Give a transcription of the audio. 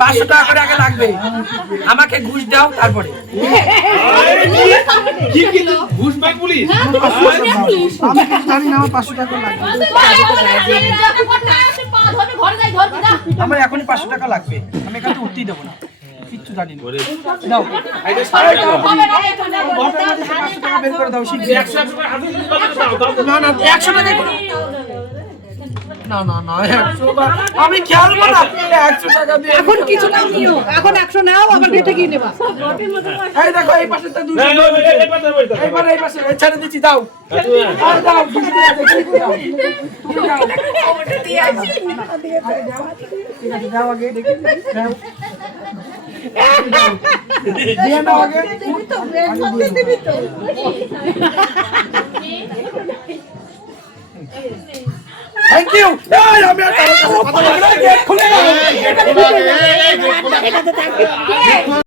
500 টাকা করে আগে লাগবে, আমাকে ঘুষ দাও তারপরে ঘুষ পাই পুলিশ। আমি জানি না, আমার 500 টাকা লাগবে, আমার এখনই 500 টাকা লাগবে, আমি এখানে উঠতেই দেবো না, কিচ্ছু জানি না। দাও বের করে দাও, না না 100 টাকা না না না 100 আমি খেলবো না, 100 টাকা দিয়ে এখন কিছু নাও নিও, এখন 100 নাও, আবার কেটে কি নেবা? এই দেখো এই পাশেটা 200 এইবার এই পাশে ছেড়ে দিচ্ছি, দাও আর দাও, তুমি দাও ঠিক আছে, দাও আগে দেখি, দাও দিয়ে নাও আগে, দিবি তো থ্যাংক ইউ। আমি আর কারো কাছে কথা বলবো না, গেট খুলে দাও।